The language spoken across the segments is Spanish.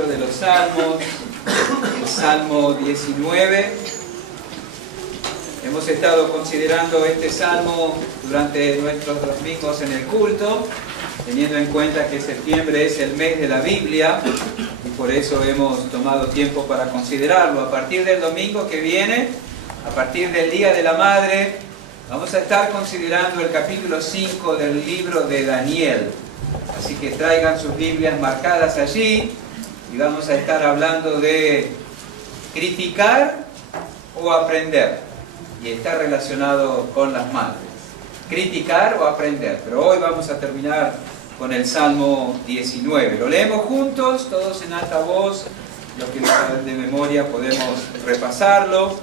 libro de los Salmos, el Salmo 19. Hemos estado considerando este Salmo durante nuestros domingos en el culto, teniendo en cuenta que septiembre es el mes de la Biblia, y por eso hemos tomado tiempo para considerarlo. A partir del domingo que viene, a partir del Día de la Madre, vamos a estar considerando el capítulo 5 del libro de Daniel. Así que traigan sus Biblias marcadas allí, y vamos a estar hablando de criticar o aprender. Y está relacionado con las madres. Criticar o aprender. Pero hoy vamos a terminar con el Salmo 19. Lo leemos juntos, todos en alta voz. Lo que saben de memoria podemos repasarlo.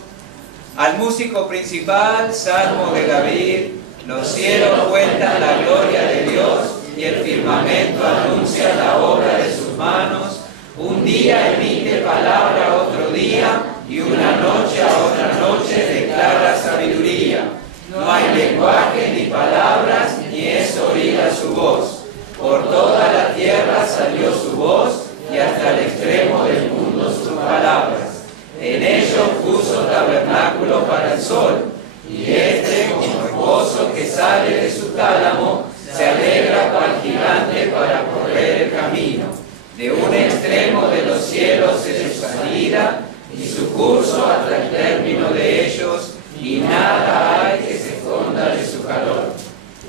Al músico principal, Salmo de David. Los cielos cuentan la gloria de Dios y el firmamento anuncia la obra de sus manos. Un día emite palabra a otro día, y una noche a otra noche declara sabiduría. No hay lenguaje ni palabras, ni es oída su voz. Por toda la tierra salió su voz, y hasta el extremo del mundo sus palabras. En ellos puso tabernáculo para el sol, y este, como esposo que sale de su tálamo, se alegra cual gigante para correr el camino. De un extremo de los cielos es su salida, y su curso hasta el término de ellos, y nada hay que se esconda de su calor.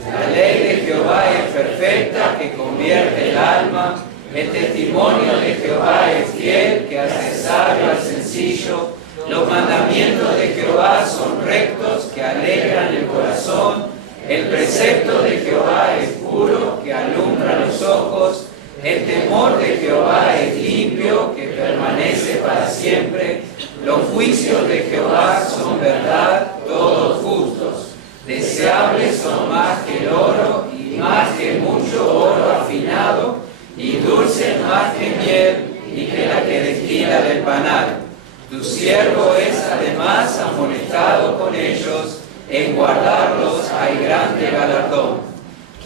La ley de Jehová es perfecta, que convierte el alma. El testimonio de Jehová es fiel, que hace sabio al sencillo. Los mandamientos de Jehová son rectos, que alegran el corazón. El precepto de Jehová es puro, que alumbra los ojos. El temor de Jehová es limpio, que permanece para siempre. Los juicios de Jehová son verdad, todos justos. Deseables son más que el oro, y más que mucho oro afinado, y dulces más que miel, y que la que destila del panal. Tu siervo es además amonestado con ellos, en guardarlos hay grande galardón.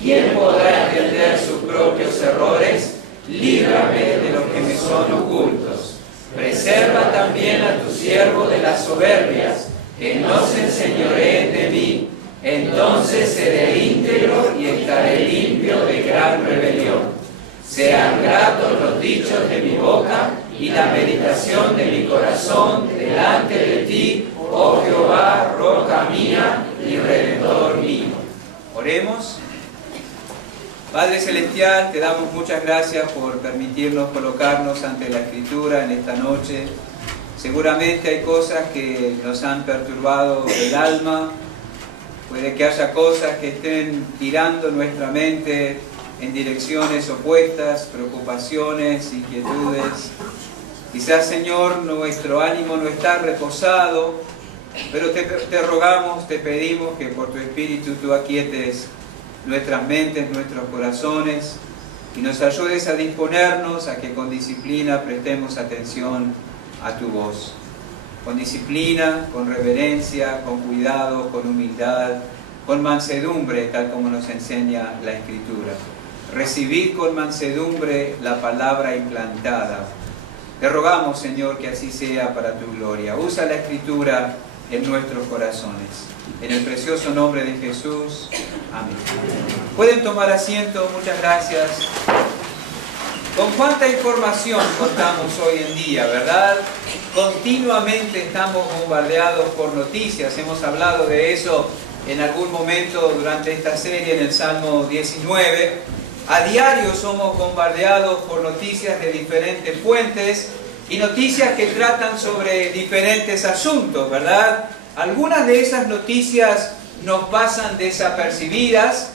¿Quién podrá entender sus propios errores? Líbrame de los que me son ocultos. Preserva también a tu siervo de las soberbias, que no se enseñoreen de mí. Entonces seré íntegro y estaré limpio de gran rebelión. Sean gratos los dichos de mi boca y la meditación de mi corazón delante de ti, oh Jehová, roca mía y redentor mío. Oremos. Padre Celestial, te damos muchas gracias por permitirnos colocarnos ante la Escritura en esta noche. Seguramente hay cosas que nos han perturbado el alma, puede que haya cosas que estén tirando nuestra mente en direcciones opuestas, preocupaciones, inquietudes. Quizás, Señor, nuestro ánimo no está reposado, pero te rogamos, te pedimos que por tu Espíritu tú aquietes nuestras mentes, nuestros corazones, y nos ayudes a disponernos a que con disciplina prestemos atención a tu voz. Con disciplina, con reverencia, con cuidado, con humildad, con mansedumbre, tal como nos enseña la Escritura. Recibid con mansedumbre la palabra implantada. Te rogamos, Señor, que así sea para tu gloria. Usa la Escritura en nuestros corazones. En el precioso nombre de Jesús. Amén. Pueden tomar asiento, muchas gracias. Con cuánta información contamos hoy en día, ¿verdad? Continuamente estamos bombardeados por noticias. Hemos hablado de eso en algún momento durante esta serie en el Salmo 19. A diario somos bombardeados por noticias de diferentes fuentes y noticias que tratan sobre diferentes asuntos, ¿verdad? Algunas de esas noticias nos pasan desapercibidas,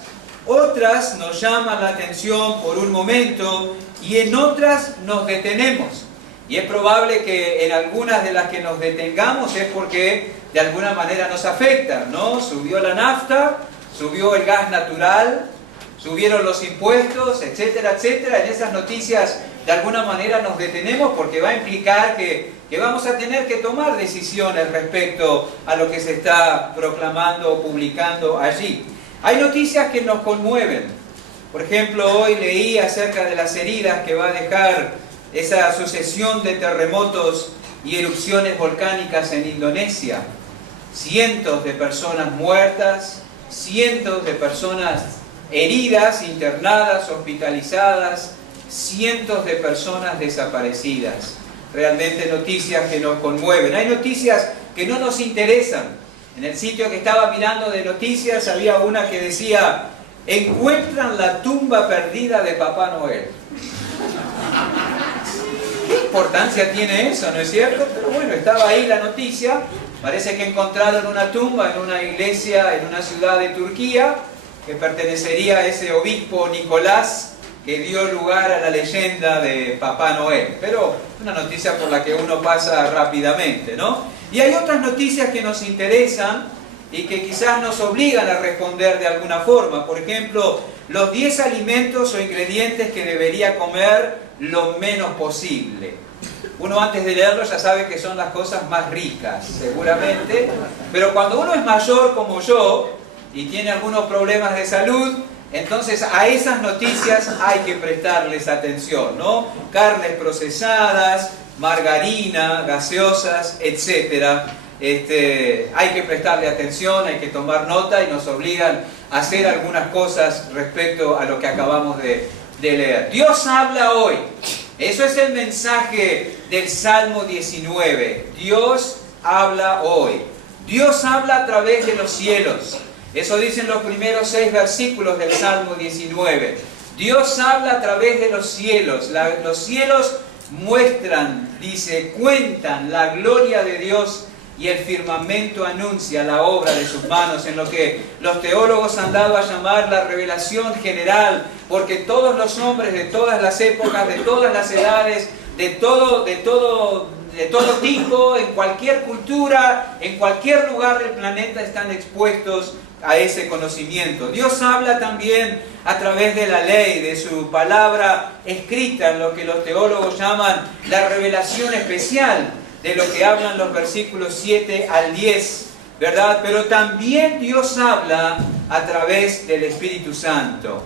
otras nos llaman la atención por un momento y en otras nos detenemos. Y es probable que en algunas de las que nos detengamos es porque de alguna manera nos afectan, ¿no? Subió la nafta, subió el gas natural, subieron los impuestos, etcétera, etcétera. En esas noticias de alguna manera nos detenemos porque va a implicar que vamos a tener que tomar decisiones respecto a lo que se está proclamando o publicando allí. Hay noticias que nos conmueven. Por ejemplo, hoy leí acerca de las heridas que va a dejar esa sucesión de terremotos y erupciones volcánicas en Indonesia. Cientos de personas muertas, cientos de personas heridas, internadas, hospitalizadas, cientos de personas desaparecidas. Realmente noticias que nos conmueven. Hay noticias que no nos interesan. En el sitio que estaba mirando de noticias había una que decía: encuentran la tumba perdida de Papá Noel. ¿Qué importancia tiene eso, no es cierto? Pero bueno, estaba ahí la noticia. Parece que encontraron una tumba en una iglesia en una ciudad de Turquía que pertenecería a ese obispo Nicolás que dio lugar a la leyenda de Papá Noel. Pero una noticia por la que uno pasa rápidamente, ¿no? Y hay otras noticias que nos interesan y que quizás nos obligan a responder de alguna forma. Por ejemplo, los 10 alimentos o ingredientes que debería comer lo menos posible. Uno antes de leerlo ya sabe que son las cosas más ricas, seguramente. Pero cuando uno es mayor como yo y tiene algunos problemas de salud, entonces a esas noticias hay que prestarles atención, ¿no? Carnes procesadas, margarina, gaseosas, etc. Hay que prestarle atención, hay que tomar nota y nos obligan a hacer algunas cosas respecto a lo que acabamos de leer. Dios habla hoy. Eso es el mensaje del Salmo 19. Dios habla hoy. Dios habla a través de los cielos. Eso dicen los primeros 6 versículos del Salmo 19. Dios habla a través de los cielos. Los cielos muestran, dice, cuentan la gloria de Dios y el firmamento anuncia la obra de sus manos, en lo que los teólogos han dado a llamar la revelación general, porque todos los hombres de todas las épocas, de todas las edades, de todo tipo, en cualquier cultura, en cualquier lugar del planeta están expuestos a ese conocimiento. Dios habla también a través de la ley, de su palabra escrita, en lo que los teólogos llaman la revelación especial, de lo que hablan los versículos 7 al 10, ¿verdad? Pero también Dios habla a través del Espíritu Santo.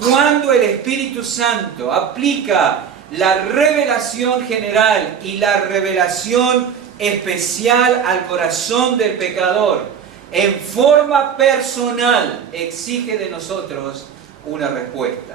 Cuando el Espíritu Santo aplica la revelación general y la revelación especial al corazón del pecador, en forma personal, exige de nosotros una respuesta.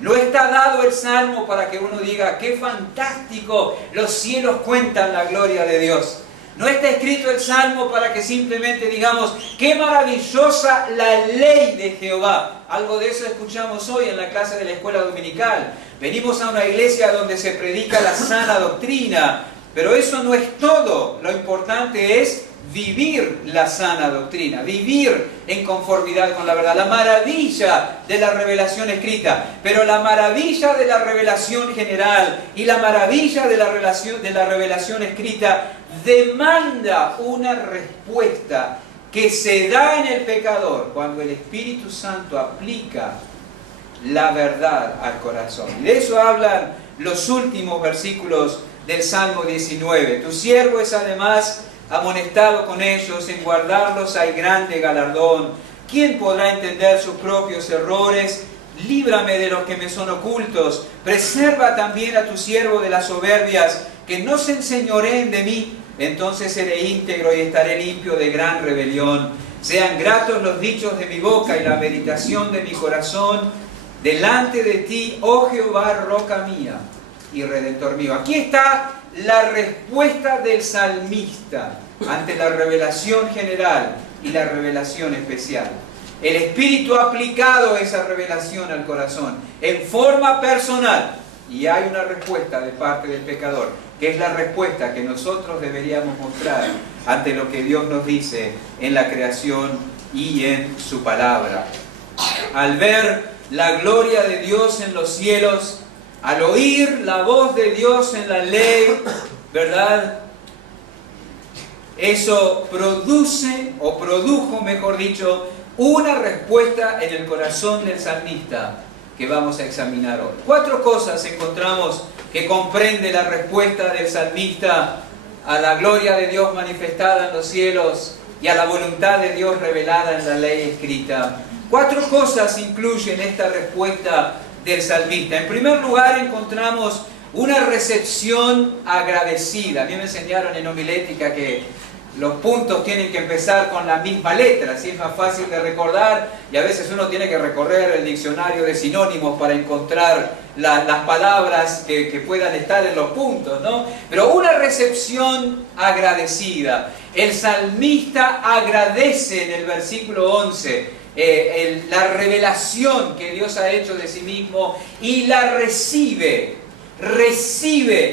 No está dado el Salmo para que uno diga: ¡qué fantástico! Los cielos cuentan la gloria de Dios. No está escrito el Salmo para que simplemente digamos: ¡qué maravillosa la ley de Jehová! Algo de eso escuchamos hoy en la clase de la escuela dominical. Venimos a una iglesia donde se predica la sana doctrina, pero eso no es todo. Lo importante es vivir la sana doctrina, vivir en conformidad con la verdad, la maravilla de la revelación escrita. Pero la maravilla de la revelación general y la maravilla de la revelación escrita demanda una respuesta que se da en el pecador cuando el Espíritu Santo aplica la verdad al corazón. Y de eso hablan los últimos versículos del Salmo 19. Tu siervo es además amonestado con ellos, en guardarlos hay grande galardón. ¿Quién podrá entender sus propios errores? Líbrame de los que me son ocultos. Preserva también a tu siervo de las soberbias, que no se enseñoreen de mí. Entonces seré íntegro y estaré limpio de gran rebelión. Sean gratos los dichos de mi boca y la meditación de mi corazón delante de ti, oh Jehová, roca mía y redentor mío. Aquí está la respuesta del salmista ante la revelación general y la revelación especial. El Espíritu ha aplicado esa revelación al corazón en forma personal, y hay una respuesta de parte del pecador, que es la respuesta que nosotros deberíamos mostrar ante lo que Dios nos dice en la creación y en su palabra. Al ver la gloria de Dios en los cielos, al oír la voz de Dios en la ley, ¿verdad? Eso produjo, mejor dicho, una respuesta en el corazón del salmista que vamos a examinar hoy. 4 cosas encontramos que comprende la respuesta del salmista a la gloria de Dios manifestada en los cielos y a la voluntad de Dios revelada en la ley escrita. 4 cosas incluyen esta respuesta del salmista. En primer lugar, encontramos una recepción agradecida. A mí me enseñaron en homilética que los puntos tienen que empezar con la misma letra, así es más fácil de recordar, y a veces uno tiene que recorrer el diccionario de sinónimos para encontrar las palabras que puedan estar en los puntos, ¿no? Pero una recepción agradecida. El salmista agradece en el versículo 11 la revelación que Dios ha hecho de sí mismo y la recibe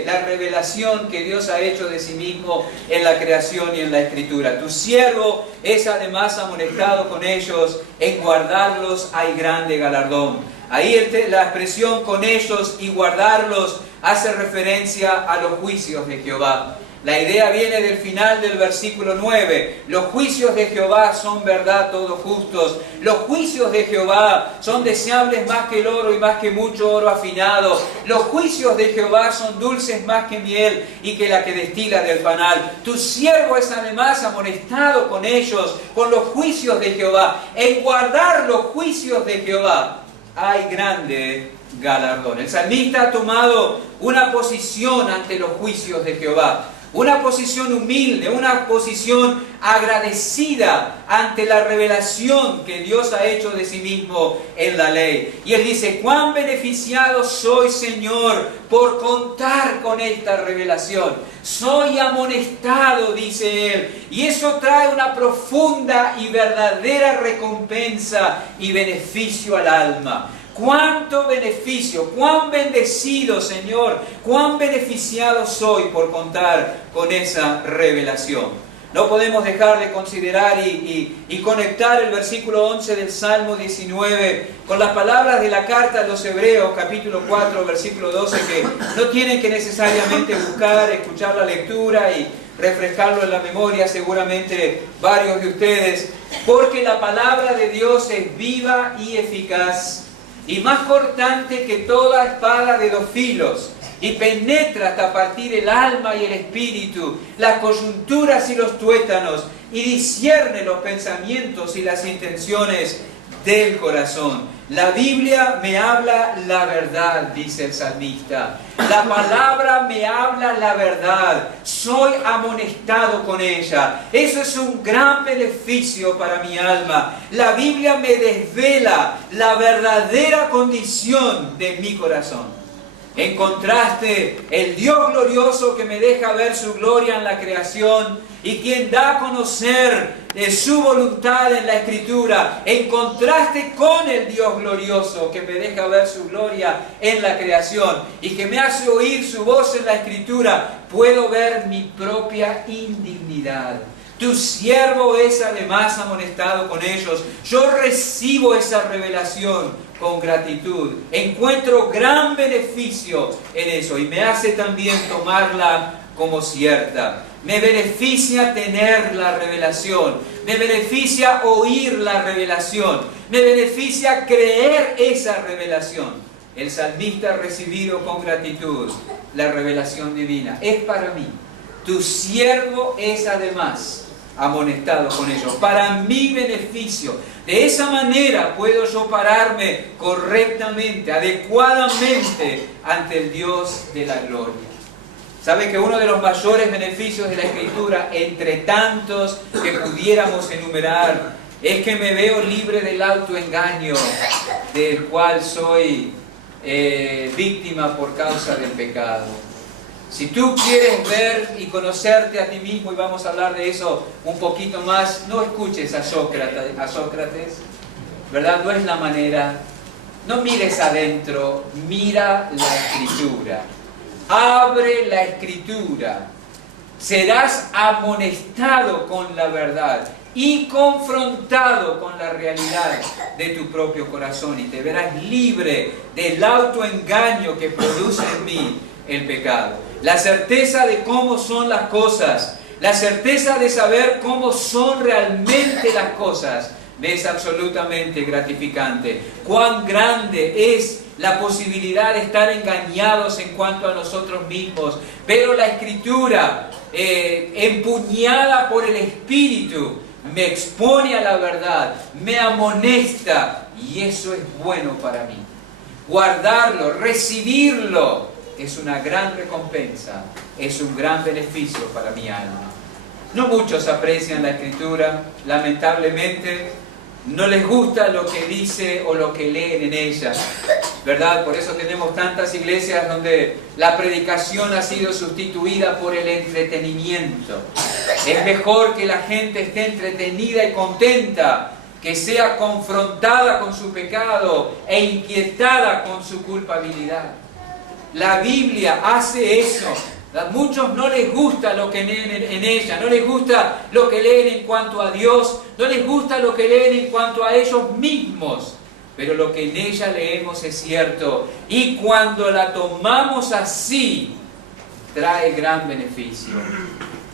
la revelación que Dios ha hecho de sí mismo en la creación y en la Escritura. Tu siervo es además amonestado con ellos, en guardarlos hay grande galardón. Ahí la expresión con ellos y guardarlos hace referencia a los juicios de Jehová. La idea viene del final del versículo 9. Los juicios de Jehová son verdad, todos justos. Los juicios de Jehová son deseables más que el oro y más que mucho oro afinado. Los juicios de Jehová son dulces más que miel y que la que destila del panal. Tu siervo es además amonestado con ellos, con los juicios de Jehová. En guardar los juicios de Jehová hay grande galardón. El salmista ha tomado una posición ante los juicios de Jehová. Una posición humilde, una posición agradecida ante la revelación que Dios ha hecho de sí mismo en la ley. Y él dice, cuán beneficiado soy, Señor, por contar con esta revelación. Soy amonestado, dice él, y eso trae una profunda y verdadera recompensa y beneficio al alma. ¡Cuánto beneficio! ¡Cuán bendecido, Señor! ¡Cuán beneficiado soy por contar con esa revelación! No podemos dejar de considerar y conectar el versículo 11 del Salmo 19 con las palabras de la carta a los Hebreos, capítulo 4, versículo 12, que no tienen que necesariamente buscar, escuchar la lectura y refrescarlo en la memoria, seguramente varios de ustedes, porque la palabra de Dios es viva y eficaz, y más cortante que toda espada de dos filos, y penetra hasta partir el alma y el espíritu, las coyunturas y los tuétanos, y discierne los pensamientos y las intenciones del corazón. La Biblia me habla la verdad, dice el salmista. La palabra me habla la verdad. Soy amonestado con ella. Eso es un gran beneficio para mi alma. La Biblia me desvela la verdadera condición de mi corazón. En contraste, el Dios glorioso que me deja ver su gloria en la creación y quien da a conocer su voluntad en la Escritura, en contraste con el Dios glorioso que me deja ver su gloria en la creación y que me hace oír su voz en la Escritura, puedo ver mi propia indignidad. Tu siervo es además amonestado con ellos. Yo recibo esa revelación con gratitud. Encuentro gran beneficio en eso y me hace también tomarla como cierta. Me beneficia tener la revelación. Me beneficia oír la revelación. Me beneficia creer esa revelación. El salmista ha recibido con gratitud la revelación divina. Es para mí. Tu siervo es además amonestado con ellos, para mi beneficio. De esa manera puedo yo pararme correctamente, adecuadamente ante el Dios de la gloria. ¿Sabe que uno de los mayores beneficios de la Escritura, entre tantos que pudiéramos enumerar, es que me veo libre del autoengaño del cual soy víctima por causa del pecado? Si tú quieres ver y conocerte a ti mismo, y vamos a hablar de eso un poquito más, no escuches a Sócrates, ¿verdad? No es la manera. No mires adentro, mira la Escritura. Abre la Escritura. Serás amonestado con la verdad y confrontado con la realidad de tu propio corazón y te verás libre del autoengaño que produce en mí el pecado. La certeza de cómo son las cosas, la certeza de saber cómo son realmente las cosas, me es absolutamente gratificante. Cuán grande es la posibilidad de estar engañados en cuanto a nosotros mismos, pero la Escritura, empuñada por el Espíritu, me expone a la verdad, me amonesta, y eso es bueno para mí. Guardarlo, recibirlo, es una gran recompensa, es un gran beneficio para mi alma. No muchos aprecian la Escritura, lamentablemente no les gusta lo que dice o lo que leen en ella, ¿verdad? Por eso tenemos tantas iglesias donde la predicación ha sido sustituida por el entretenimiento. Es mejor que la gente esté entretenida y contenta, que sea confrontada con su pecado e inquietada con su culpabilidad. La Biblia hace eso. A muchos no les gusta lo que leen en ella, no les gusta lo que leen en cuanto a Dios, no les gusta lo que leen en cuanto a ellos mismos, pero lo que en ella leemos es cierto, y cuando la tomamos así, trae gran beneficio.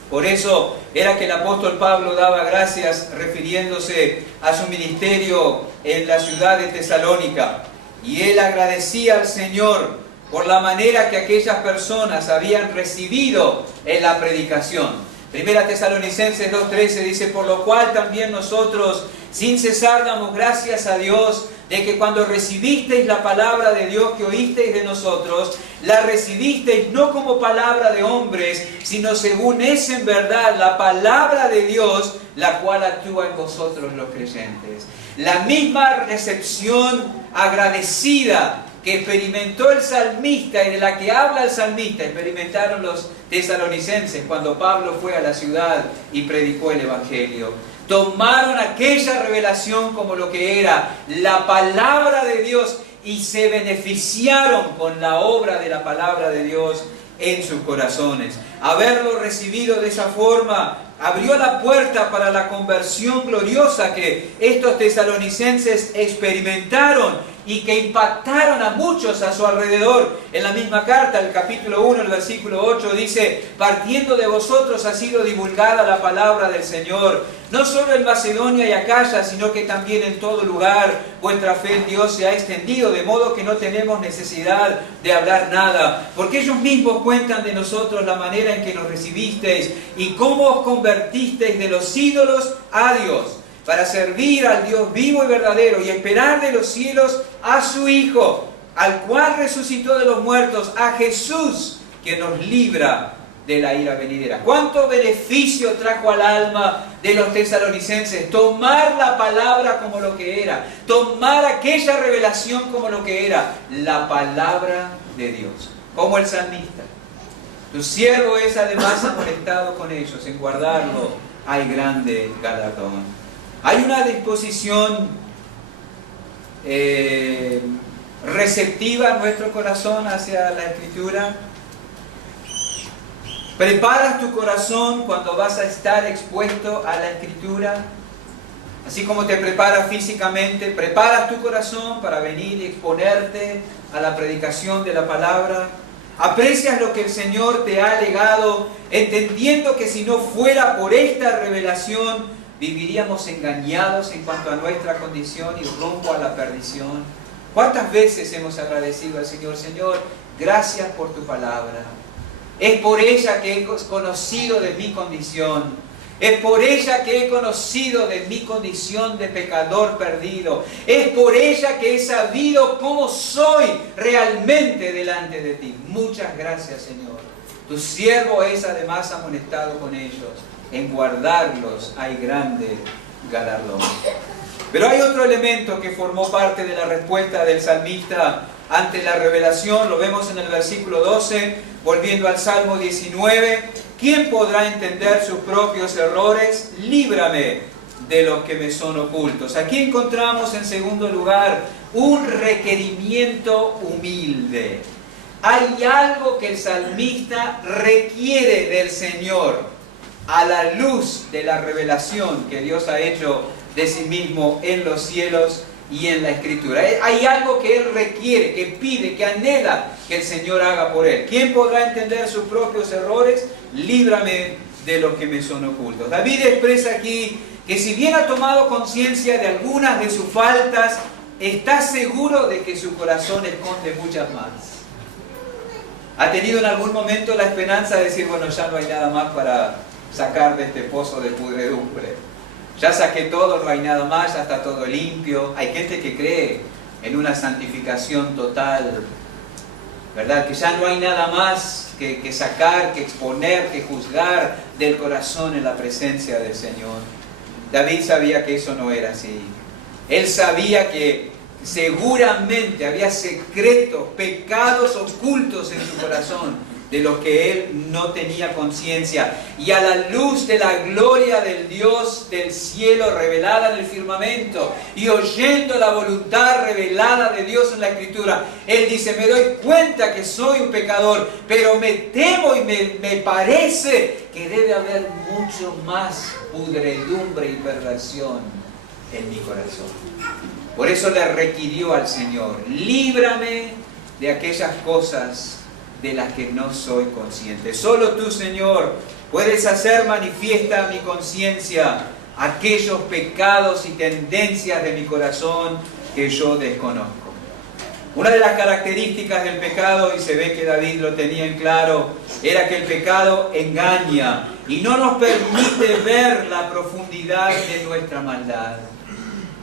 Por eso era que el apóstol Pablo daba gracias refiriéndose a su ministerio en la ciudad de Tesalónica, y él agradecía al Señor por la manera que aquellas personas habían recibido en la predicación. Primera Tesalonicenses 2:13 dice: por lo cual también nosotros, sin cesar, damos gracias a Dios de que cuando recibisteis la palabra de Dios que oísteis de nosotros, la recibisteis no como palabra de hombres, sino según es en verdad la palabra de Dios, la cual actúa en vosotros los creyentes. La misma recepción agradecida que experimentó el salmista y de la que habla el salmista, experimentaron los tesalonicenses cuando Pablo fue a la ciudad y predicó el Evangelio. Tomaron aquella revelación como lo que era la palabra de Dios y se beneficiaron con la obra de la palabra de Dios en sus corazones. Haberlo recibido de esa forma abrió la puerta para la conversión gloriosa que estos tesalonicenses experimentaron y que impactaron a muchos a su alrededor. En la misma carta, el capítulo 1, el versículo 8, dice: partiendo de vosotros ha sido divulgada la palabra del Señor, no solo en Macedonia y Acaya, sino que también en todo lugar vuestra fe en Dios se ha extendido, de modo que no tenemos necesidad de hablar nada, porque ellos mismos cuentan de nosotros la manera en que nos recibisteis y cómo os convertisteis de los ídolos a Dios, para servir al Dios vivo y verdadero y esperar de los cielos a su Hijo, al cual resucitó de los muertos, a Jesús, que nos libra de la ira venidera. ¿Cuánto beneficio trajo al alma de los tesalonicenses? Tomar la palabra como lo que era, tomar aquella revelación como lo que era, la palabra de Dios. Como el salmista: tu siervo es además amonestado con ellos, en guardarlo hay grande galardón. Hay una disposición receptiva en nuestro corazón hacia la Escritura. ¿Preparas tu corazón cuando vas a estar expuesto a la Escritura? Así como te preparas físicamente, ¿preparas tu corazón para venir y exponerte a la predicación de la palabra? ¿Aprecias lo que el Señor te ha legado, entendiendo que si no fuera por esta revelación, viviríamos engañados en cuanto a nuestra condición y rumbo a la perdición? ¿Cuántas veces hemos agradecido al Señor? Señor, gracias por tu palabra. Es por ella que he conocido de mi condición. Es por ella que he conocido de mi condición de pecador perdido. Es por ella que he sabido cómo soy realmente delante de ti. Muchas gracias, Señor. Tu siervo es además amonestado con ellos. En guardarlos hay grande galardón. Pero hay otro elemento que formó parte de la respuesta del salmista ante la revelación. Lo vemos en el versículo 12, volviendo al Salmo 19. ¿Quién podrá entender sus propios errores? Líbrame de los que me son ocultos. Aquí encontramos en segundo lugar un requerimiento humilde. Hay algo que el salmista requiere del Señor a la luz de la revelación que Dios ha hecho de sí mismo en los cielos y en la Escritura. Hay algo que él requiere, que pide, que anhela que el Señor haga por él. ¿Quién podrá entender sus propios errores? Líbrame de los que me son ocultos. David expresa aquí que si bien ha tomado conciencia de algunas de sus faltas, está seguro de que su corazón esconde muchas más. ¿Ha tenido en algún momento la esperanza de decir: bueno, ya no hay nada más para sacar de este pozo de pudredumbre? Ya saqué todo, no hay nada más, ya está todo limpio. Hay gente que cree en una santificación total. ¿verdad? Que ya no hay nada más que sacar, que exponer, que juzgar del corazón en la presencia del Señor. David sabía que eso no era así. Él sabía que seguramente había secretos, pecados ocultos en su corazón, de los que él no tenía conciencia. Y a la luz de la gloria del Dios del cielo revelada en el firmamento y oyendo la voluntad revelada de Dios en la Escritura, él dice: me doy cuenta que soy un pecador, pero me temo y me parece que debe haber mucho más pudredumbre y perversión en mi corazón. Por eso le requirió al Señor: líbrame de aquellas cosas de las que no soy consciente. Solo tú, Señor, puedes hacer manifiesta a mi conciencia aquellos pecados y tendencias de mi corazón que yo desconozco. Una de las características del pecado, y se ve que David lo tenía en claro, era que el pecado engaña y no nos permite ver la profundidad de nuestra maldad.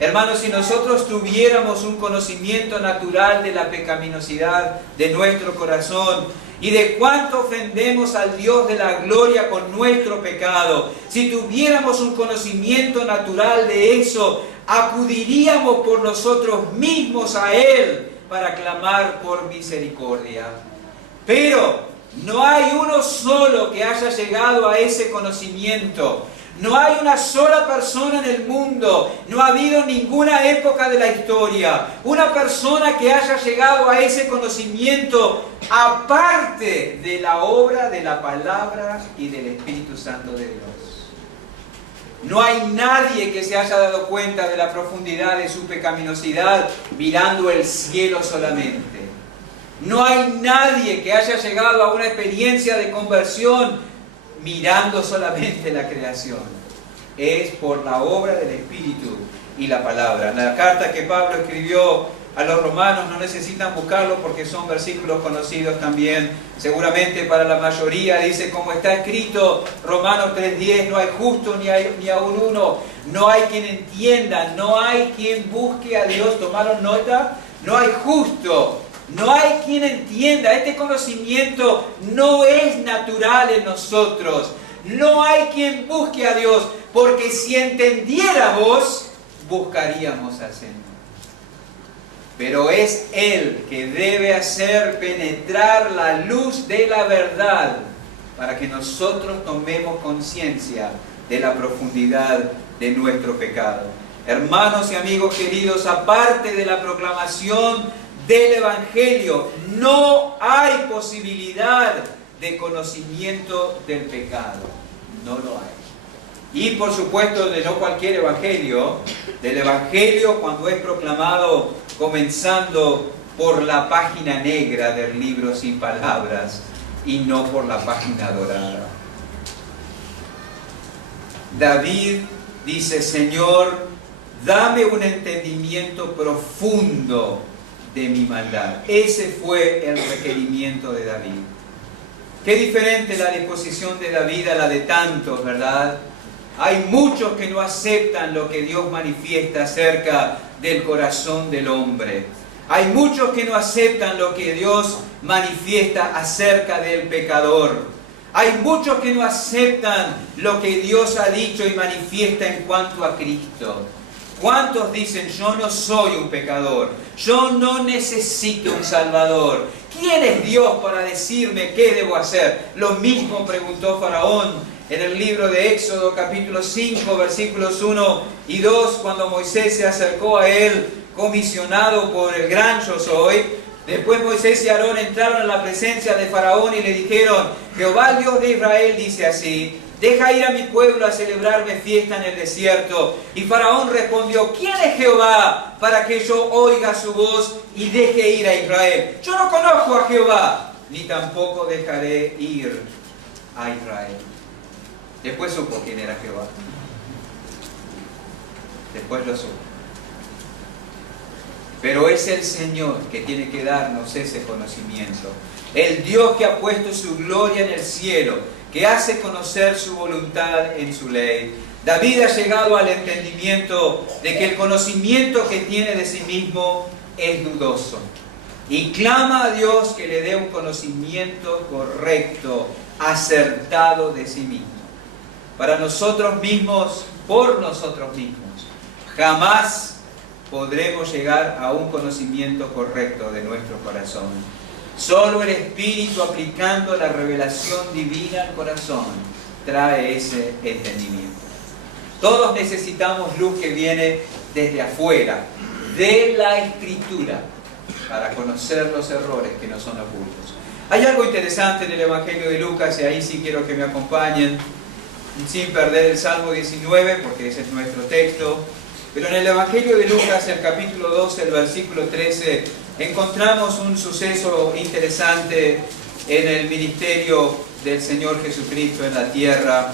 Hermanos, si nosotros tuviéramos un conocimiento natural de la pecaminosidad de nuestro corazón y de cuánto ofendemos al Dios de la gloria con nuestro pecado, si tuviéramos un conocimiento natural de eso, acudiríamos por nosotros mismos a Él para clamar por misericordia. Pero no hay uno solo que haya llegado a ese conocimiento. No hay una sola persona en el mundo, no ha habido ninguna época de la historia, una persona que haya llegado a ese conocimiento aparte de la obra de la palabra y del Espíritu Santo de Dios. No hay nadie que se haya dado cuenta de la profundidad de su pecaminosidad mirando el cielo solamente. No hay nadie que haya llegado a una experiencia de conversión mirando solamente la creación. Es por la obra del Espíritu y la palabra. En la carta que Pablo escribió a los romanos, no necesitan buscarlo porque son versículos conocidos también, seguramente para la mayoría. Dice, como está escrito, Romanos 3:10, no hay justo ni aún uno, no hay quien entienda, no hay quien busque a Dios. ¿Tomaron nota? No hay justo. No hay quien entienda. Este conocimiento no es natural en nosotros. No hay quien busque a Dios, porque si entendiéramos, buscaríamos al Señor. Pero es Él que debe hacer penetrar la luz de la verdad para que nosotros tomemos conciencia de la profundidad de nuestro pecado. Hermanos y amigos queridos, aparte de la proclamación del Evangelio, no hay posibilidad de conocimiento del pecado. No lo hay. Y por supuesto de no cualquier Evangelio, del Evangelio cuando es proclamado comenzando por la página negra del libro sin palabras y no por la página dorada. David dice: Señor, dame un entendimiento profundo de mi maldad. Ese fue el requerimiento de David. Qué diferente la disposición de David a la de tantos, ¿verdad? Hay muchos que no aceptan lo que Dios manifiesta acerca del corazón del hombre. Hay muchos que no aceptan lo que Dios manifiesta acerca del pecador. Hay muchos que no aceptan lo que Dios ha dicho y manifiesta en cuanto a Cristo. ¿Cuántos dicen: yo no soy un pecador, yo no necesito un Salvador? ¿Quién es Dios para decirme qué debo hacer? Lo mismo preguntó Faraón en el libro de Éxodo capítulo 5 versículos 1 y 2, cuando Moisés se acercó a él comisionado por el gran Yo Soy. Después Moisés y Aarón entraron en la presencia de Faraón y le dijeron: Jehová, el Dios de Israel, dice así: deja ir a mi pueblo a celebrarme fiesta en el desierto. Y Faraón respondió: ¿quién es Jehová para que yo oiga su voz y deje ir a Israel? Yo no conozco a Jehová, ni tampoco dejaré ir a Israel. Después supo quién era Jehová. Después lo supo. Pero es el Señor que tiene que darnos ese conocimiento. El Dios que ha puesto su gloria en el cielo, que hace conocer su voluntad en su ley. David ha llegado al entendimiento de que el conocimiento que tiene de sí mismo es dudoso. y clama a Dios que le dé un conocimiento correcto, acertado de sí mismo. Para nosotros mismos, por nosotros mismos, jamás podremos llegar a un conocimiento correcto de nuestro corazón. Solo el Espíritu, aplicando la revelación divina al corazón, trae ese entendimiento. Todos necesitamos luz que viene desde afuera, de la Escritura, para conocer los errores que nos son ocultos. Hay algo interesante en el Evangelio de Lucas, y ahí sí quiero que me acompañen, sin perder el Salmo 19, porque ese es nuestro texto. Pero en el Evangelio de Lucas, el capítulo 12, el versículo 13, encontramos un suceso interesante en el ministerio del Señor Jesucristo en la tierra.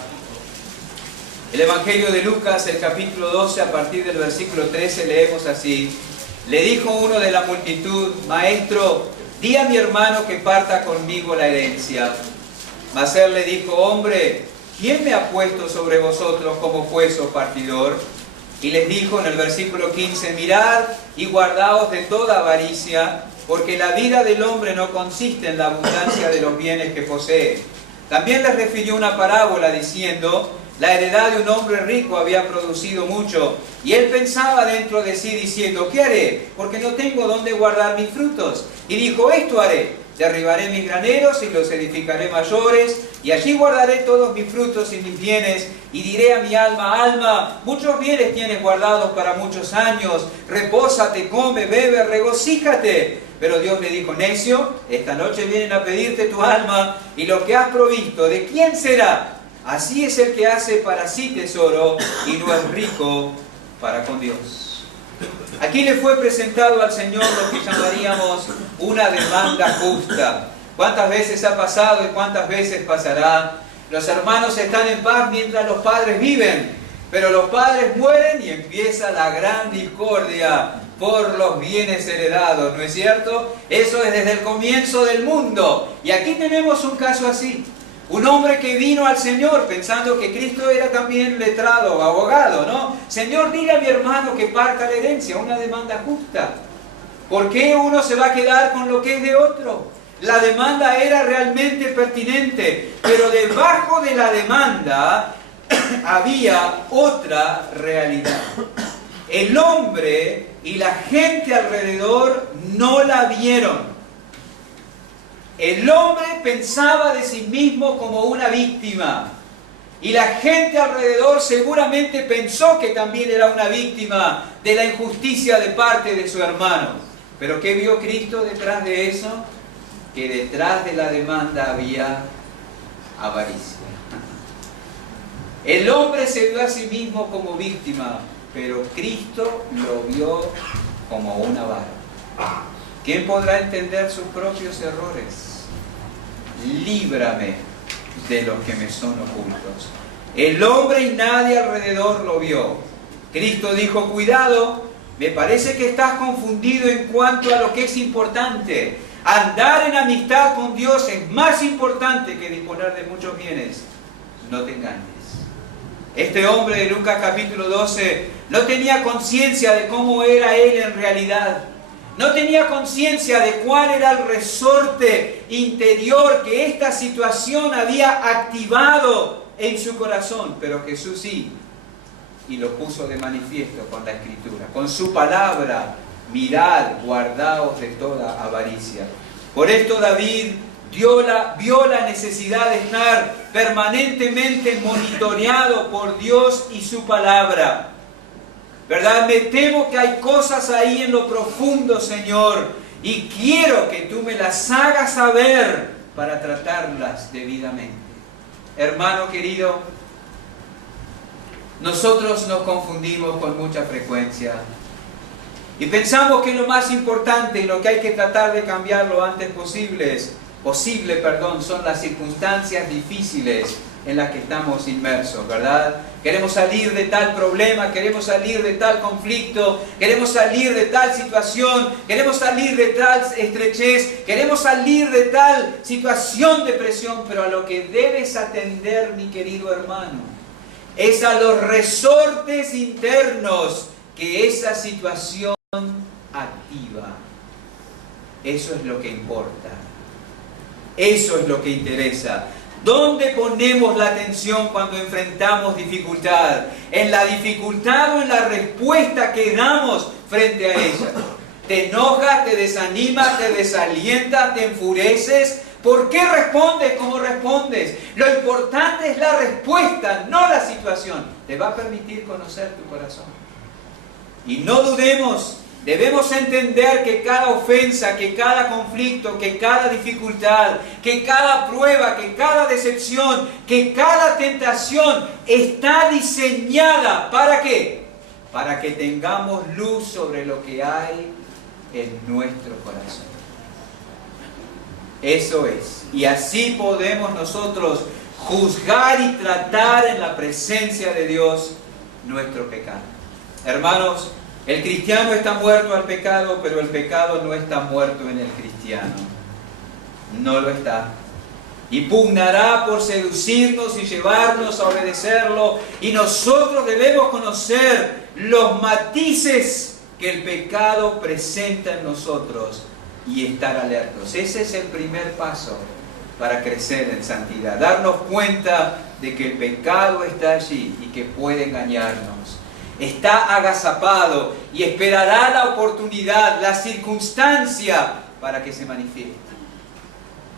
El Evangelio de Lucas, el capítulo 12, a partir del versículo 13, leemos así: le dijo uno de la multitud: Maestro, di a mi hermano que parta conmigo la herencia. Mas él le dijo: Hombre, ¿quién me ha puesto sobre vosotros como juez o partidor? Y les dijo en el versículo 15: Mirad y guardaos de toda avaricia, porque la vida del hombre no consiste en la abundancia de los bienes que posee. También les refirió una parábola diciendo: la heredad de un hombre rico había producido mucho, y él pensaba dentro de sí diciendo: ¿qué haré? Porque no tengo dónde guardar mis frutos. Y dijo: esto haré: derribaré mis graneros y los edificaré mayores, y allí guardaré todos mis frutos y mis bienes, y diré a mi alma: alma, muchos bienes tienes guardados para muchos años, repósate, come, bebe, regocíjate. Pero Dios le dijo: necio, esta noche vienen a pedirte tu alma, y lo que has provisto, ¿de quién será? Así es el que hace para sí tesoro y no es rico para con Dios. Aquí le fue presentado al Señor lo que llamaríamos una demanda justa. ¿Cuántas veces ha pasado y cuántas veces pasará? Los hermanos están en paz mientras los padres viven, pero los padres mueren y empieza la gran discordia por los bienes heredados, ¿no es cierto? Eso es desde el comienzo del mundo. Y aquí tenemos un caso así. Un hombre que vino al Señor pensando que Cristo era también letrado, abogado, ¿no? Señor, dile a mi hermano que parta la herencia, una demanda justa. ¿Por qué uno se va a quedar con lo que es de otro? La demanda era realmente pertinente, pero debajo de la demanda había otra realidad. El hombre y la gente alrededor no la vieron. El hombre pensaba de sí mismo como una víctima, y la gente alrededor seguramente pensó que también era una víctima de la injusticia de parte de su hermano. ¿Pero qué vio Cristo detrás de eso? Que detrás de la demanda había avaricia. El hombre se vio a sí mismo como víctima, pero Cristo lo vio como un avaro. ¿Quién podrá entender sus propios errores? Líbrame de los que me son ocultos. El hombre y nadie alrededor lo vio. Cristo dijo: cuidado, me parece que estás confundido en cuanto a lo que es importante. Andar en amistad con Dios es más importante que disponer de muchos bienes. No te engañes. Este hombre de Lucas capítulo 12 no tenía conciencia de cómo era él en realidad. No tenía conciencia de cuál era el resorte interior que esta situación había activado en su corazón. Pero Jesús sí, y lo puso de manifiesto con la Escritura, con su palabra: mirad, guardaos de toda avaricia. Por esto David vio la necesidad de estar permanentemente monitoreado por Dios y su palabra. ¿Verdad? Me temo que hay cosas ahí en lo profundo, Señor, y quiero que tú me las hagas saber para tratarlas debidamente. Hermano querido, nosotros nos confundimos con mucha frecuencia y pensamos que lo más importante y lo que hay que tratar de cambiar lo antes posible, son las circunstancias difíciles en las que estamos inmersos, ¿verdad? Queremos salir de tal problema, queremos salir de tal conflicto, queremos salir de tal situación, queremos salir de tal estrechez, queremos salir de tal situación de presión, pero a lo que debes atender, mi querido hermano, es a los resortes internos que esa situación activa. Eso es lo que importa. Eso es lo que interesa. ¿Dónde ponemos la atención cuando enfrentamos dificultad? ¿En la dificultad o en la respuesta que damos frente a ella? ¿Te enojas, te desanimas, te desalientas, te enfureces? ¿Por qué respondes como respondes? Lo importante es la respuesta, no la situación. Te va a permitir conocer tu corazón. Y no dudemos, debemos entender que cada ofensa, que cada conflicto, que cada dificultad, que cada prueba, que cada decepción, que cada tentación está diseñada, ¿para qué? Para que tengamos luz sobre lo que hay en nuestro corazón. Eso es. Y así podemos nosotros juzgar y tratar en la presencia de Dios nuestro pecado. Hermanos, el cristiano está muerto al pecado, pero el pecado no está muerto en el cristiano. No lo está. Y pugnará por seducirnos y llevarnos a obedecerlo. Y nosotros debemos conocer los matices que el pecado presenta en nosotros y estar alertos. Ese es el primer paso para crecer en santidad. Darnos cuenta de que el pecado está allí y que puede engañarnos. Está agazapado y esperará la oportunidad, la circunstancia para que se manifieste.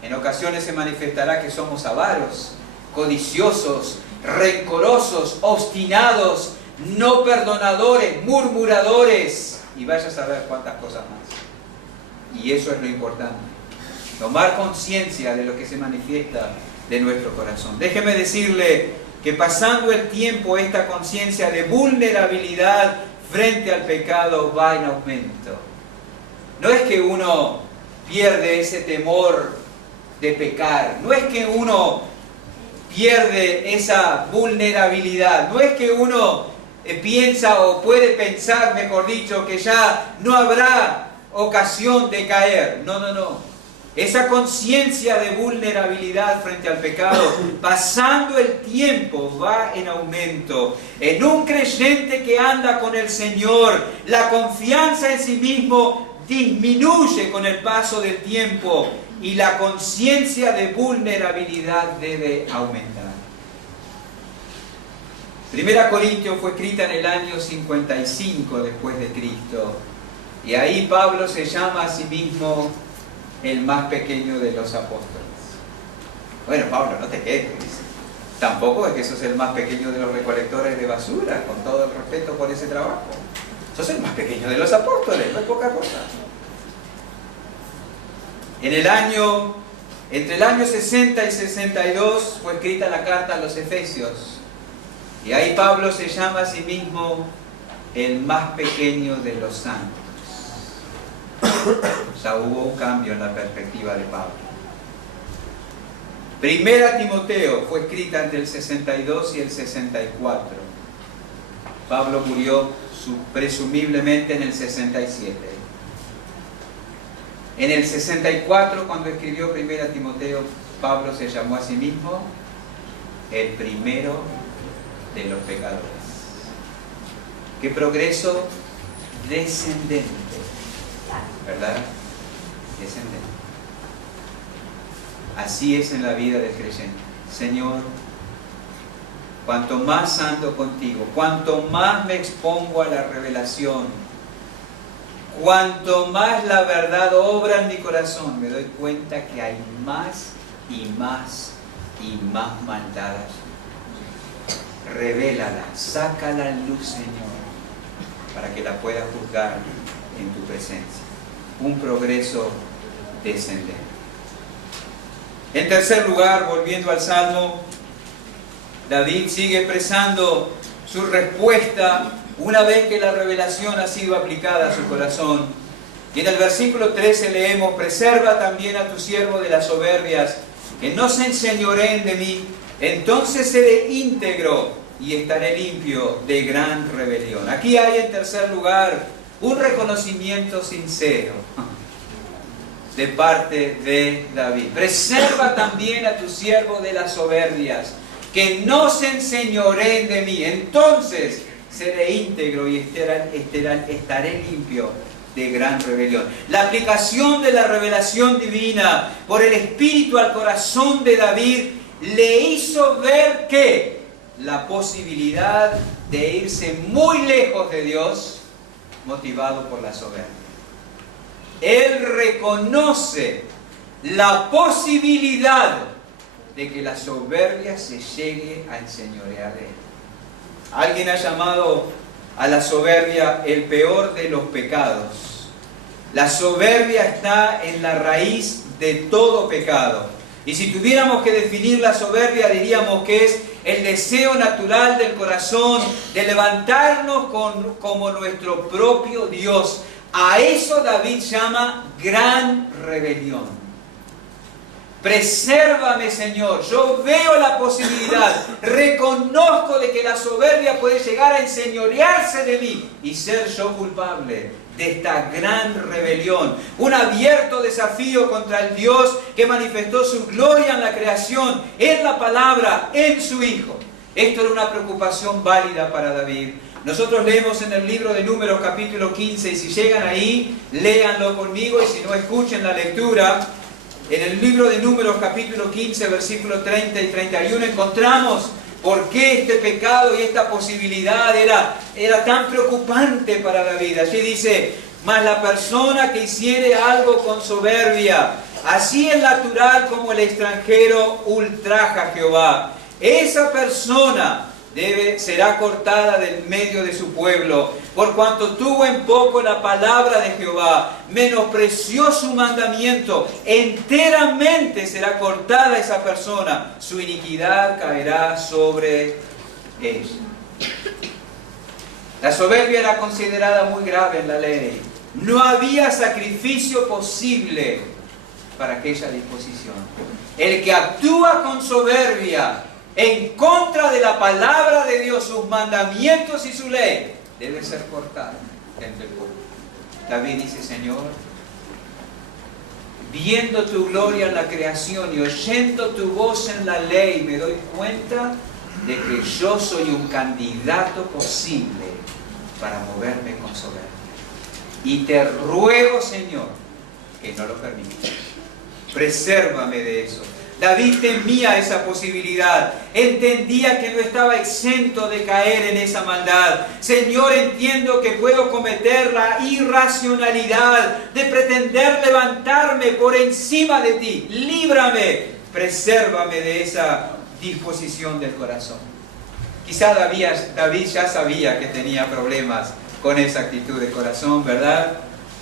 En ocasiones se manifestará que somos avaros, codiciosos, rencorosos, obstinados, no perdonadores, murmuradores, y vaya a saber cuántas cosas más. Y eso es lo importante, tomar conciencia de lo que se manifiesta de nuestro corazón. Déjeme decirle que pasando el tiempo, esta conciencia de vulnerabilidad frente al pecado va en aumento. No es que uno pierde ese temor de pecar, no es que uno pierde esa vulnerabilidad, no es que uno piensa o puede pensar, mejor dicho, que ya no habrá ocasión de caer. No, no, no. Esa conciencia de vulnerabilidad frente al pecado, pasando el tiempo, va en aumento. En un creyente que anda con el Señor, la confianza en sí mismo disminuye con el paso del tiempo y la conciencia de vulnerabilidad debe aumentar. 1 Corintios fue escrita en el año 55 después de Cristo. Y ahí Pablo se llama a sí mismo el más pequeño de los apóstoles. Bueno, Pablo, no te quedes. Tampoco es que sos el más pequeño de los recolectores de basura, con todo el respeto por ese trabajo. Sos el más pequeño de los apóstoles, no es poca cosa. Entre el año 60 y 62 fue escrita la carta a los Efesios. Y ahí Pablo se llama a sí mismo el más pequeño de los santos. O sea, hubo un cambio en la perspectiva de Pablo. Primera Timoteo fue escrita entre el 62 y el 64. Pablo murió presumiblemente en el 67. En el 64, cuando escribió Primera Timoteo, Pablo se llamó a sí mismo el primero de los pecadores. Qué progreso descendente, ¿verdad? Descendente. Así es en la vida del creyente. Señor, cuanto más ando contigo, cuanto más me expongo a la revelación, cuanto más la verdad obra en mi corazón, me doy cuenta que hay más y más y más maldad allí. Revélala, sácala a luz, Señor, para que la pueda juzgar en tu presencia. Un progreso descendente. En tercer lugar, volviendo al Salmo, David sigue expresando su respuesta una vez que la revelación ha sido aplicada a su corazón. Y en el versículo 13 leemos: preserva también a tu siervo de las soberbias, que no se enseñoreen de mí, entonces seré íntegro y estaré limpio de gran rebelión. Aquí hay en tercer lugar un reconocimiento sincero de parte de David. Preserva también a tu siervo de las soberbias, que no se enseñoreen de mí, entonces seré íntegro y estaré limpio de gran rebelión. La aplicación de la revelación divina por el Espíritu al corazón de David le hizo ver que la posibilidad de irse muy lejos de Dios, motivado por la soberbia. Él reconoce la posibilidad de que la soberbia se llegue a enseñorear de él. Alguien ha llamado a la soberbia el peor de los pecados. La soberbia está en la raíz de todo pecado. Y si tuviéramos que definir la soberbia, diríamos que es el deseo natural del corazón de levantarnos como nuestro propio Dios. A eso David llama gran rebelión. Presérvame, Señor. Yo veo la posibilidad, reconozco de que la soberbia puede llegar a enseñorearse de mí y ser yo culpable de esta gran rebelión. Un abierto desafío contra el Dios que manifestó su gloria en la creación, en la palabra, en su Hijo. Esto era una preocupación válida para David. Nosotros leemos en el libro de Números capítulo 15, y si llegan ahí, léanlo conmigo, y si no, escuchen la lectura. En el libro de Números capítulo 15, versículos 30 y 31, encontramos por qué este pecado y esta posibilidad era tan preocupante para David. Allí dice: mas la persona que hiciere algo con soberbia, así el natural como el extranjero, ultraja a Jehová. Esa persona será cortada del medio de su pueblo, por cuanto tuvo en poco la palabra de Jehová, menospreció su mandamiento, enteramente será cortada esa persona, su iniquidad caerá sobre ella. La soberbia era considerada muy grave en la ley. No había sacrificio posible para aquella disposición. El que actúa con soberbia en contra de la palabra de Dios, sus mandamientos y su ley, debe ser cortado entre el pueblo. David dice: Señor, viendo tu gloria en la creación y oyendo tu voz en la ley, me doy cuenta de que yo soy un candidato posible para moverme con soberbia. Y te ruego, Señor, que no lo permitas. Presérvame de eso. David temía esa posibilidad, entendía que no estaba exento de caer en esa maldad. Señor, entiendo que puedo cometer la irracionalidad de pretender levantarme por encima de ti. Líbrame, presérvame de esa disposición del corazón. Quizá David ya sabía que tenía problemas con esa actitud de corazón, ¿verdad?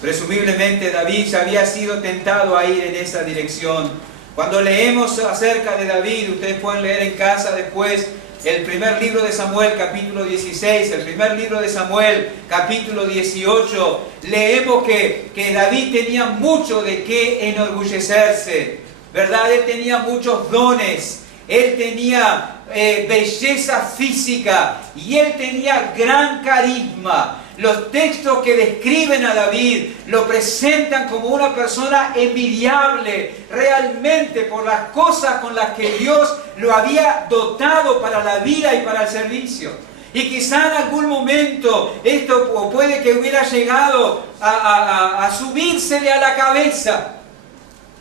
Presumiblemente David ya había sido tentado a ir en esa dirección. Cuando leemos acerca de David, ustedes pueden leer en casa después el primer libro de Samuel, capítulo 16, el primer libro de Samuel, capítulo 18, leemos que David tenía mucho de qué enorgullecerse, ¿verdad? Él tenía muchos dones, él tenía belleza física y él tenía gran carisma. Los textos que describen a David lo presentan como una persona envidiable realmente por las cosas con las que Dios lo había dotado para la vida y para el servicio. Y quizá en algún momento esto puede que hubiera llegado a subírsele a la cabeza.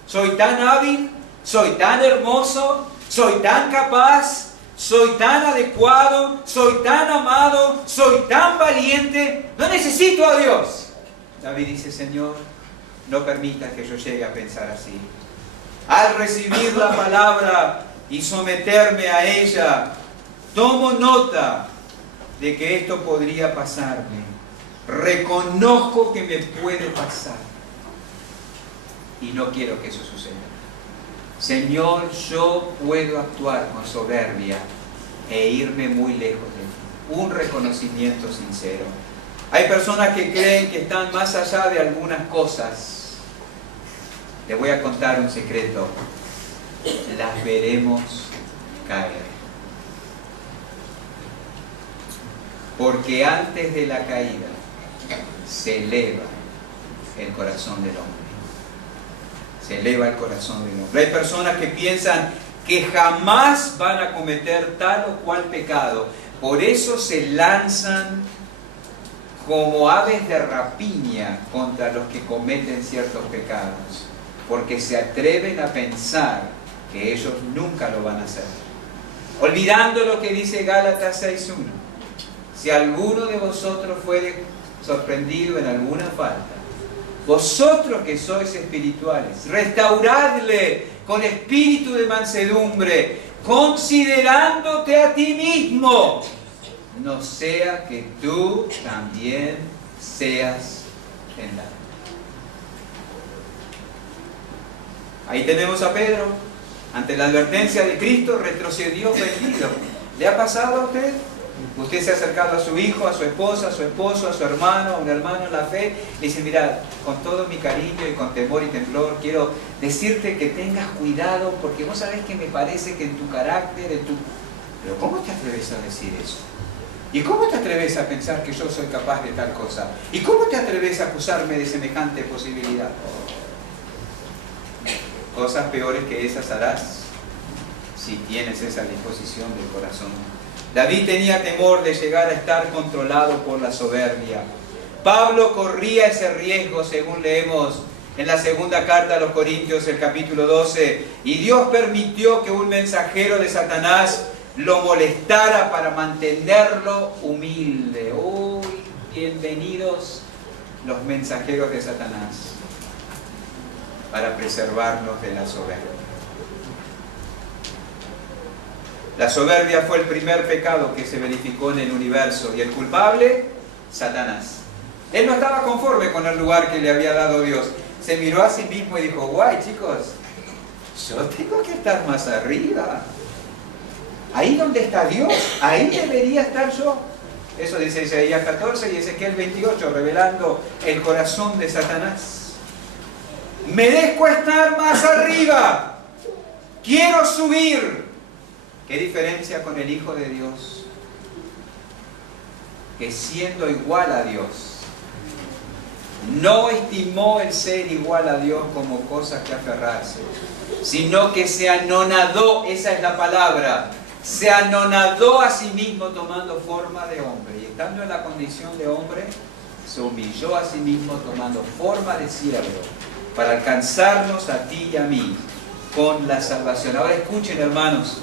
Soy tan hábil, soy tan hermoso, soy tan capaz, soy tan adecuado, soy tan amado, soy tan valiente, no necesito a Dios. David dice: Señor, no permitas que yo llegue a pensar así. Al recibir la palabra y someterme a ella, tomo nota de que esto podría pasarme. Reconozco que me puede pasar y no quiero que eso suceda. Señor, yo puedo actuar con soberbia e irme muy lejos de ti. Un reconocimiento sincero. Hay personas que creen que están más allá de algunas cosas. Les voy a contar un secreto. Las veremos caer. Porque antes de la caída se eleva el corazón del hombre. Se eleva el corazón del hombre. Hay personas que piensan que jamás van a cometer tal o cual pecado. Por eso se lanzan como aves de rapiña contra los que cometen ciertos pecados, porque se atreven a pensar que ellos nunca lo van a hacer. Olvidando lo que dice Gálatas 6:1, si alguno de vosotros fuere sorprendido en alguna falta, vosotros que sois espirituales, restauradle con espíritu de mansedumbre, considerándote a ti mismo, no sea que tú también seas tentado. Ahí tenemos a Pedro, ante la advertencia de Cristo, retrocedió ofendido. ¿Le ha pasado a usted? Usted se ha acercado a su hijo, a su esposa, a su esposo, a su hermano, a un hermano en la fe, y dice, mira, con todo mi cariño y con temor y temblor, quiero decirte que tengas cuidado, porque vos sabés que me parece que en tu carácter, Pero ¿cómo te atreves a decir eso? ¿Y cómo te atreves a pensar que yo soy capaz de tal cosa? ¿Y cómo te atreves a acusarme de semejante posibilidad? Cosas peores que esas harás si tienes esa disposición del corazón. David tenía temor de llegar a estar controlado por la soberbia. Pablo corría ese riesgo, según leemos en la segunda carta a los Corintios, el capítulo 12, y Dios permitió que un mensajero de Satanás lo molestara para mantenerlo humilde. ¡Uy! Bienvenidos los mensajeros de Satanás para preservarnos de la soberbia. La soberbia fue el primer pecado que se verificó en el universo, y el culpable, Satanás. Él no estaba conforme con el lugar que le había dado Dios. Se miró a sí mismo y dijo, guay chicos, yo tengo que estar más arriba. Ahí donde está Dios, ahí debería estar yo. Eso dice Isaías 14 y Ezequiel 28, revelando el corazón de Satanás. Merezco estar más arriba. Quiero subir. ¿Qué diferencia con el Hijo de Dios? Que siendo igual a Dios, no estimó el ser igual a Dios como cosa que aferrarse, sino que se anonadó, esa es la palabra, se anonadó a sí mismo tomando forma de hombre, y estando en la condición de hombre, se humilló a sí mismo tomando forma de siervo, para alcanzarnos a ti y a mí con la salvación. Ahora escuchen, hermanos,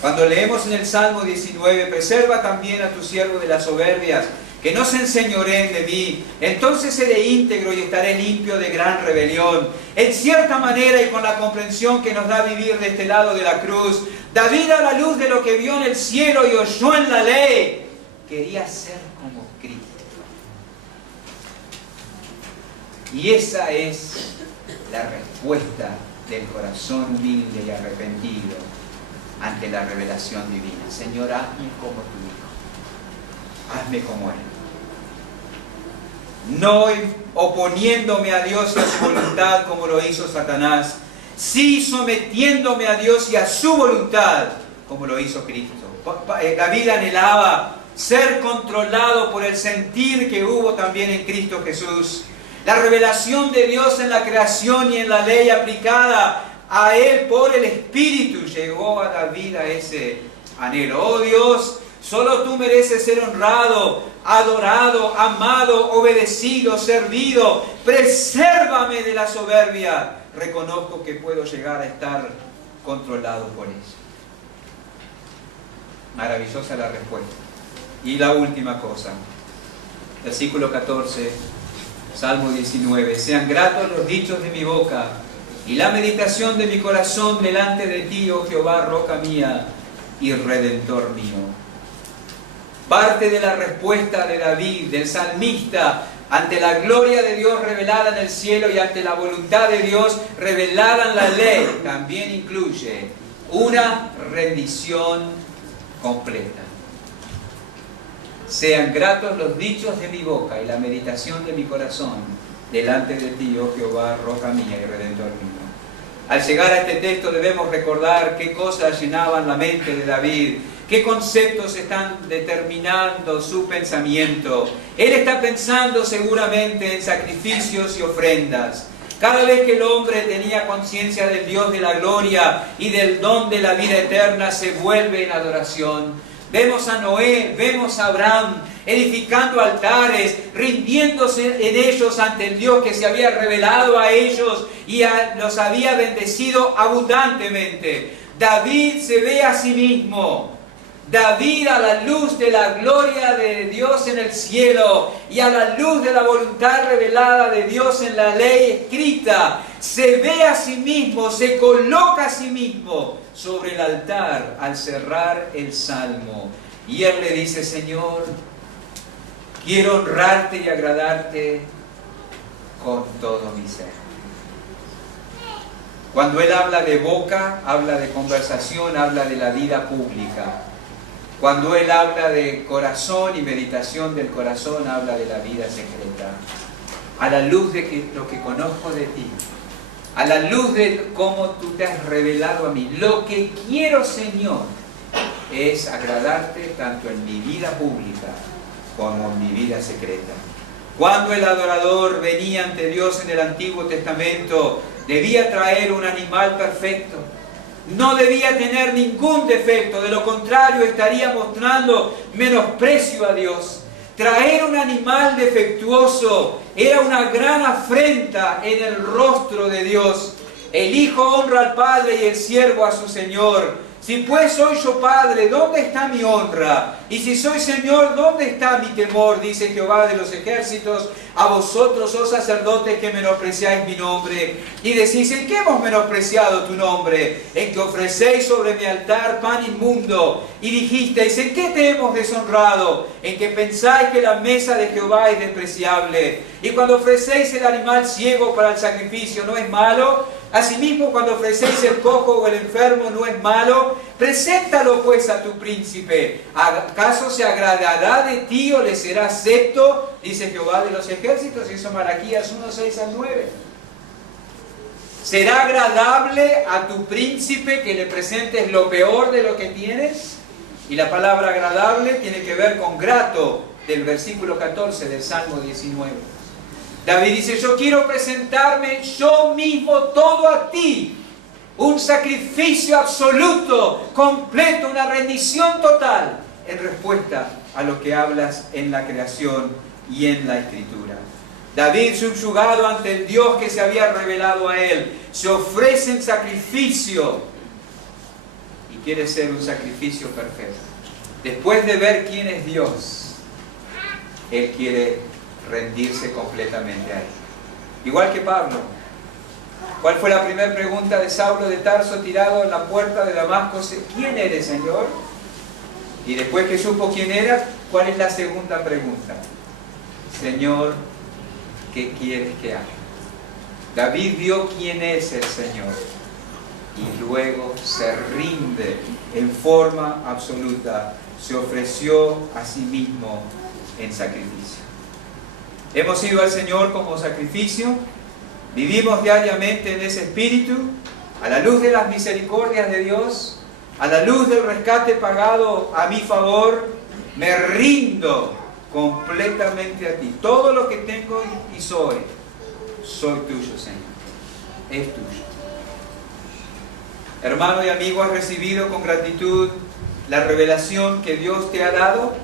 cuando leemos en el Salmo 19, preserva también a tu siervo de las soberbias, que no se enseñoreen de mí, entonces seré íntegro y estaré limpio de gran rebelión. En cierta manera y con la comprensión que nos da vivir de este lado de la cruz, David, a la luz de lo que vio en el cielo y oyó en la ley, quería ser como Cristo. Y esa es la respuesta del corazón humilde y arrepentido ante la revelación divina. Señor, hazme como tu Hijo, hazme como Él. No oponiéndome a Dios y a su voluntad como lo hizo Satanás, sí sometiéndome a Dios y a su voluntad como lo hizo Cristo. David anhelaba ser controlado por el sentir que hubo también en Cristo Jesús. La revelación de Dios en la creación y en la ley aplicada a Él por el Espíritu llegó a David a ese anhelo. Oh Dios, solo tú mereces ser honrado, adorado, amado, obedecido, servido. Presérvame de la soberbia. Reconozco que puedo llegar a estar controlado por ella. Maravillosa la respuesta. Y la última cosa, versículo 14, Salmo 19. Sean gratos los dichos de mi boca y la meditación de mi corazón delante de ti, oh Jehová, roca mía y redentor mío. Parte de la respuesta de David, del salmista, ante la gloria de Dios revelada en el cielo y ante la voluntad de Dios revelada en la ley, también incluye una rendición completa. Sean gratos los dichos de mi boca y la meditación de mi corazón delante de ti, oh Jehová, roca mía y redentor mío. Al llegar a este texto debemos recordar qué cosas llenaban la mente de David, qué conceptos están determinando su pensamiento. Él está pensando seguramente en sacrificios y ofrendas. Cada vez que el hombre tenía conciencia del Dios de la gloria y del don de la vida eterna, se vuelve en adoración. Vemos a Noé, vemos a Abraham, edificando altares, rindiéndose en ellos ante el Dios que se había revelado a ellos y los había bendecido abundantemente. David se ve a sí mismo. David, a la luz de la gloria de Dios en el cielo y a la luz de la voluntad revelada de Dios en la ley escrita, se ve a sí mismo, se coloca a sí mismo sobre el altar al cerrar el salmo. Y él le dice: Señor, quiero honrarte y agradarte con todo mi ser. Cuando él habla de boca, habla de conversación, habla de la vida pública. Cuando él habla de corazón y meditación del corazón, habla de la vida secreta. A la luz de lo que conozco de ti, a la luz de cómo tú te has revelado a mí, lo que quiero, Señor, es agradarte tanto en mi vida pública como en mi vida secreta. Cuando el adorador venía ante Dios en el Antiguo Testamento, debía traer un animal perfecto. No debía tener ningún defecto, de lo contrario estaría mostrando menosprecio a Dios. Traer un animal defectuoso era una gran afrenta en el rostro de Dios. El Hijo honra al Padre y el siervo a su Señor. Si pues soy yo Padre, ¿dónde está mi honra? Y si soy Señor, ¿dónde está mi temor? Dice Jehová de los ejércitos, a vosotros, oh sacerdotes, que menospreciáis mi nombre. Y decís: ¿en qué hemos menospreciado tu nombre? En que ofrecéis sobre mi altar pan inmundo. Y dijisteis: ¿en qué te hemos deshonrado? En que pensáis que la mesa de Jehová es despreciable. Y cuando ofrecéis el animal ciego para el sacrificio, ¿no es malo? Asimismo, cuando ofrecéis el cojo o el enfermo, ¿no es malo? Preséntalo pues a tu príncipe. ¿Acaso se agradará de ti o le será acepto? Dice Jehová de los ejércitos, y eso Malaquías 1, 6 al 9. ¿Será agradable a tu príncipe que le presentes lo peor de lo que tienes? Y la palabra agradable tiene que ver con grato, del versículo 14 del Salmo 19. David dice: yo quiero presentarme yo mismo todo a ti, un sacrificio absoluto, completo, una rendición total, en respuesta a lo que hablas en la creación y en la Escritura. David, subyugado ante el Dios que se había revelado a él, se ofrece en sacrificio y quiere ser un sacrificio perfecto. Después de ver quién es Dios, él quiere rendirse completamente a él. Igual que Pablo. ¿Cuál fue la primera pregunta de Saulo de Tarso tirado en la puerta de Damasco? ¿Quién eres, Señor? Y después que supo quién era, ¿cuál es la segunda pregunta? Señor, ¿qué quieres que haga? David vio quién es el Señor y luego se rinde en forma absoluta, se ofreció a sí mismo en sacrificio. Hemos ido al Señor como sacrificio, vivimos diariamente en ese espíritu, a la luz de las misericordias de Dios, a la luz del rescate pagado a mi favor, me rindo completamente a ti. Todo lo que tengo y soy tuyo, Señor, es tuyo. Hermano y amigo, ¿has recibido con gratitud la revelación que Dios te ha dado?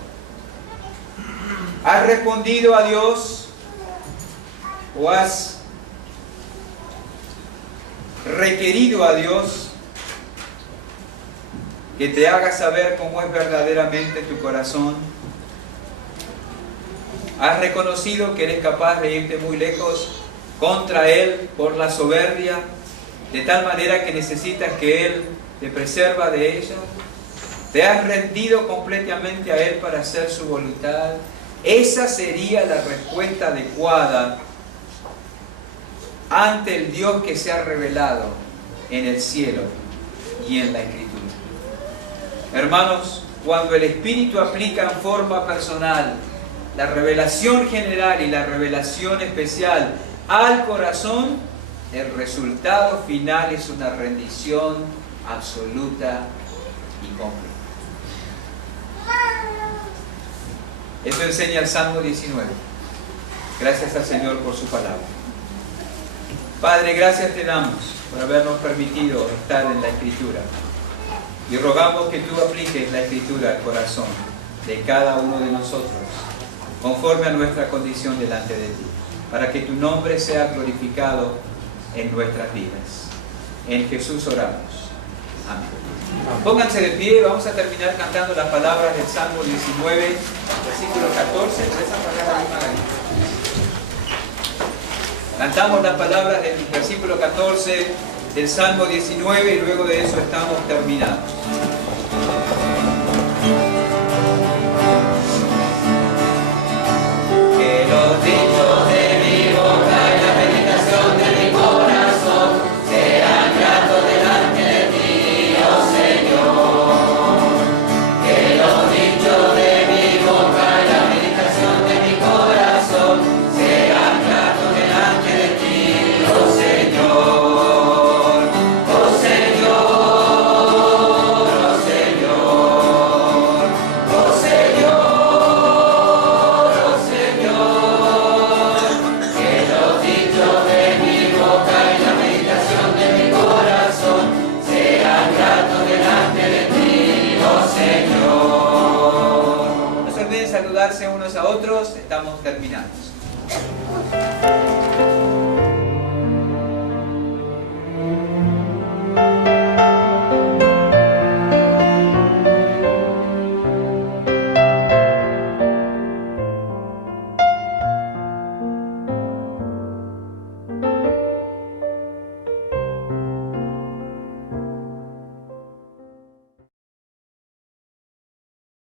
¿Has respondido a Dios o has requerido a Dios que te haga saber cómo es verdaderamente tu corazón? ¿Has reconocido que eres capaz de irte muy lejos contra Él por la soberbia, de tal manera que necesitas que Él te preserva de ella? ¿Te has rendido completamente a Él para hacer su voluntad? Esa sería la respuesta adecuada ante el Dios que se ha revelado en el cielo y en la Escritura. Hermanos, cuando el Espíritu aplica en forma personal la revelación general y la revelación especial al corazón, el resultado final es una rendición absoluta y completa. Eso enseña el Salmo 19. Gracias al Señor por su palabra. Padre, gracias te damos por habernos permitido estar en la Escritura. Y rogamos que tú apliques la Escritura al corazón de cada uno de nosotros conforme a nuestra condición delante de ti, para que tu nombre sea glorificado en nuestras vidas. En Jesús oramos. Amén. Pónganse de pie, vamos a terminar cantando las palabras del Salmo 19, versículo 14. Cantamos las palabras del versículo 14 del Salmo 19 y luego de eso estamos terminados. Que los dichos de mi boca y la meditación de mi corazón sean gratos delante de ti, oh Señor. Que los dichos de mi boca y la meditación de mi corazón sean gratos delante de ti, oh Señor. Oh Señor, oh Señor, oh Señor. Saludarse unos a otros, estamos terminados.